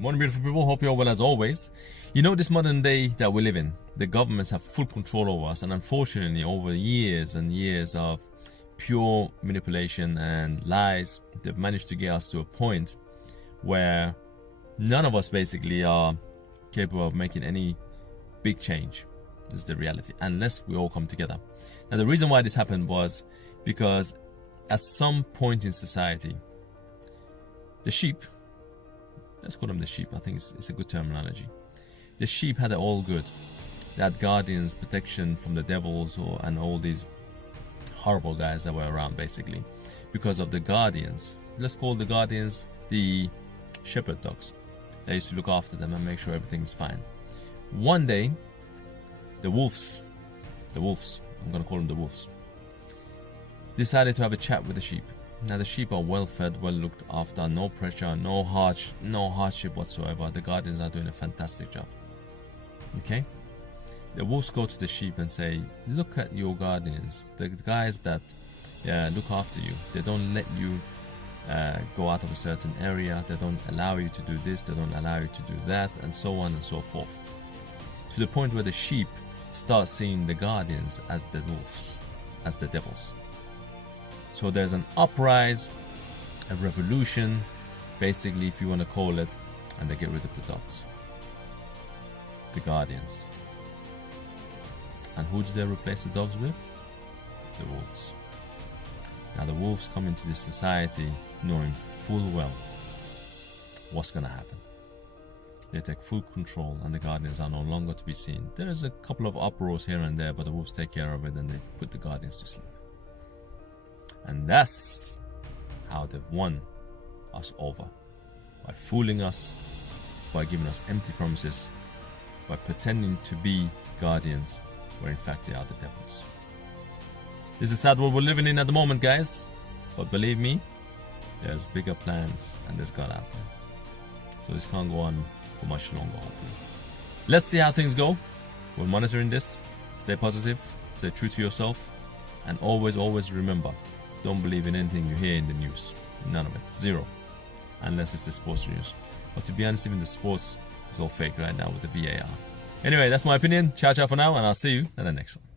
Morning, beautiful people. Hope you're well as always. You know, this modern day that we live in, the governments have full control over us, and unfortunately, over years and years of pure manipulation and lies, they've managed to get us to a point where none of us basically are capable of making any big change. This is the reality, unless we all come together. Now, the reason why this happened was because at some point in society, the sheep, let's call them the sheep, I think it's a good terminology. The sheep had it all good. They had guardians, protection from the devils and all these horrible guys that were around, basically. Because of the guardians, let's call the guardians the shepherd dogs. They used to look after them and make sure everything's fine. One day, the wolves, I'm going to call them the wolves, decided to have a chat with the sheep. Now the sheep are well fed, well looked after, no pressure, no hardship whatsoever. The guardians are doing a fantastic job. Okay? The wolves go to the sheep and say, look at your guardians, the guys that look after you. They don't let you go out of a certain area. They don't allow you to do this. They don't allow you to do that, and so on and so forth. To the point where the sheep start seeing the guardians as the wolves, as the devils. So there's an uprising, a revolution, basically, if you want to call it, and they get rid of the dogs, the guardians. And who do they replace the dogs with? The wolves. Now the wolves come into this society knowing full well what's going to happen. They take full control and the guardians are no longer to be seen. There is a couple of uproars here and there, but the wolves take care of it and they put the guardians to sleep. And that's how they've won us over. By fooling us, by giving us empty promises, by pretending to be guardians, where in fact they are the devils. This is a sad world we're living in at the moment, guys. But believe me, there's bigger plans and there's God out there. So this can't go on for much longer, hopefully. Let's see how things go. We're monitoring this. Stay positive, stay true to yourself, and always remember, don't believe in anything you hear in the news. None of it. Zero. Unless it's the sports news. But to be honest, even the sports is all fake right now with the VAR. Anyway, that's my opinion. Ciao for now, and I'll see you in the next one.